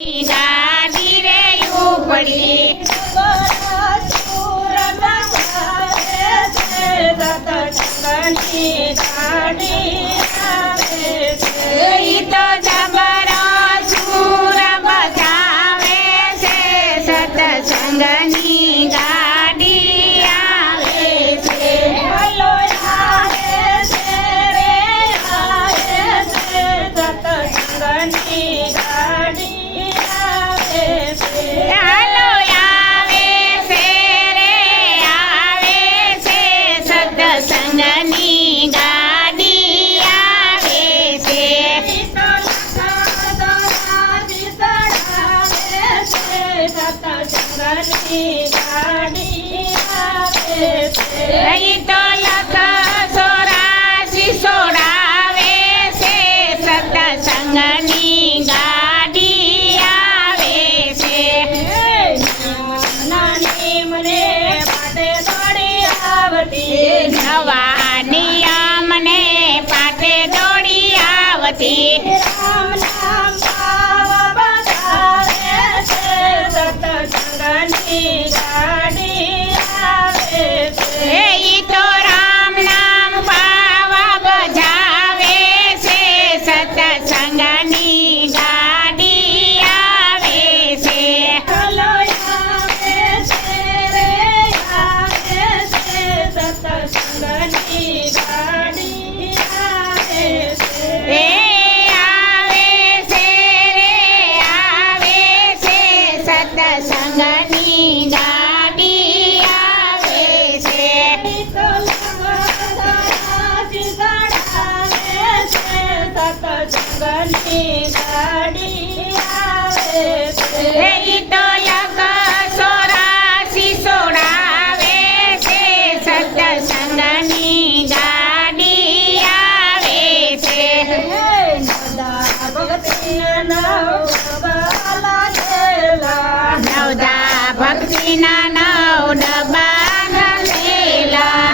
ગાડી રે ઉપડી ઈ તો જબરો સુર બજાવે છે સત્સંગની ગાડી આવે છે હલો આવે છે રે આવે છે સત્સંગની ગાડી આવે છે હાલો આવે છે રે આવે છે સત્સંગની ગાડી આવે છે ઈ તો લખ સોરાશી સોડાવે છે સત્સંગની ગાડી આવે છે નવા નિયમને પાટે દોડી આવતી રામ નામ પાવા બતાવે છે સત્સંગની ગાડી આવે છે ઈ તો રામ નામ પાવા બજાવે છે સત્સંગની ગાડી આવે છે હલો આવે છે રે આવે છે સત્સંગની ગાડી આવે છે એ આવે છે રે આવે છે સત્સંગની ગાડી આવે છે ઈ તો લખ સોરાશી સોડાવે છે સત્સંગની ગાડી આવે છે નવદા ભક્તિના નવ ડબ્બા લેલા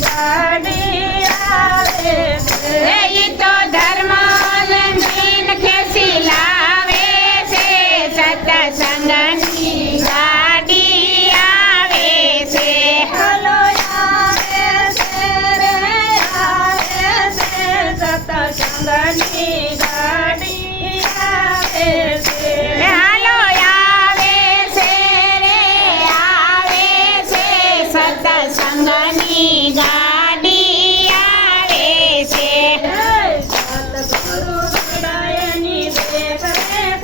ગાડી આવે ઈ તો ધર્મ લંઘીન ખેંચી લાવે છે સત્સંગની ગાડી આવે છે હલો આવે છે રે આવે છે સત્સંગની ગાડી આવે છે હાલો આવે છે રે આવે છે સત્સંગની ગાડી આવે છે સતગુરુ ગણાયની દેખ રાખતા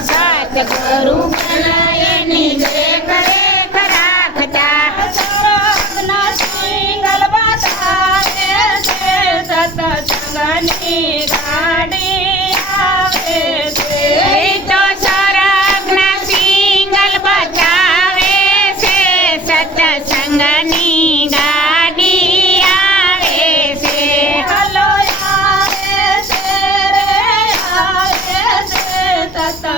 સતગુરુ ગણાયની દેખ રેખ રાખતા સર્વજ્ઞ સિંગલ બતાવે છે સત્સંગની ગાડી આવે છે ઈ તો સ્વર્ગના સિંગલ બતાવે છે સત્સંગની ગાડી આવે છે હલો આવે છે રે આવે છે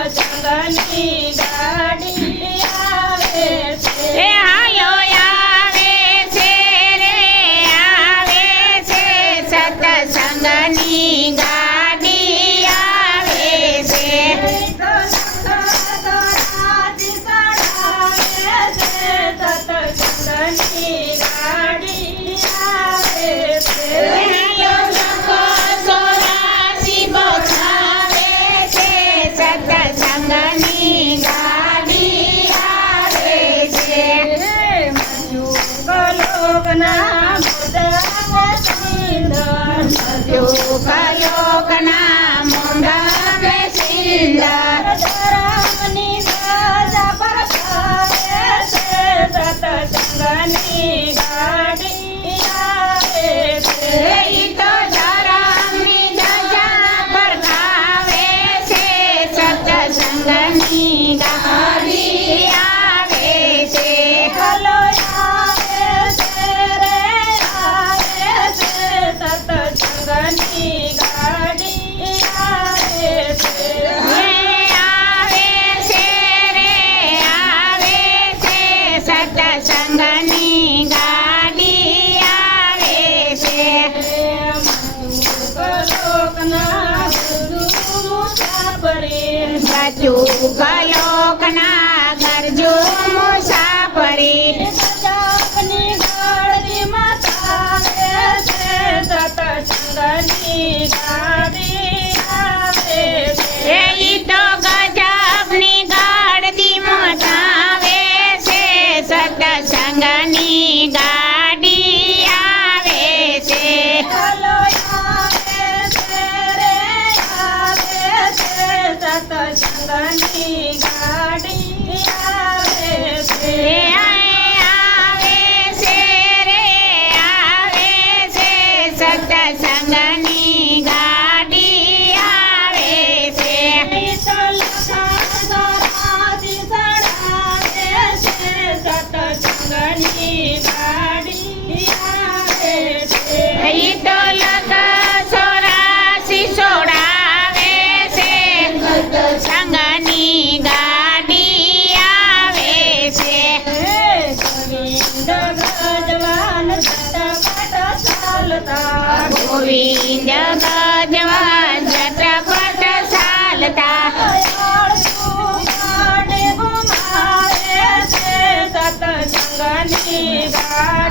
સત્સંગની ગાડી આવે છે એ હાલો આવે છે રે આવે છે સત્સંગની ગાડી આવે છે હાલો લખો સોરાશી બતાવે છે સત્સંગની ગાડી આવે છે યુગલોક ચુગલોકના ગરજુ મુસાફરી ગજબની ગાડી મતાવે છે સતસંગની ગાડી આવે છે ઈ તો ગજબની ગાડી મચાવે છે સત્સંગની ગાડી આવે છે હાલો આવે છે રે આવે છે સતસંગની ગાડી આવે છે આવે છે રે આવે છે સત્સંગની ગાડી આવે છે ઈ તો લગ સોરાસી સોડાવે છે સત્સંગની ગાડી આવે છે ગોવિંદ ગજવાન ઝટપટ ચાલતા સતસંગની ગાડી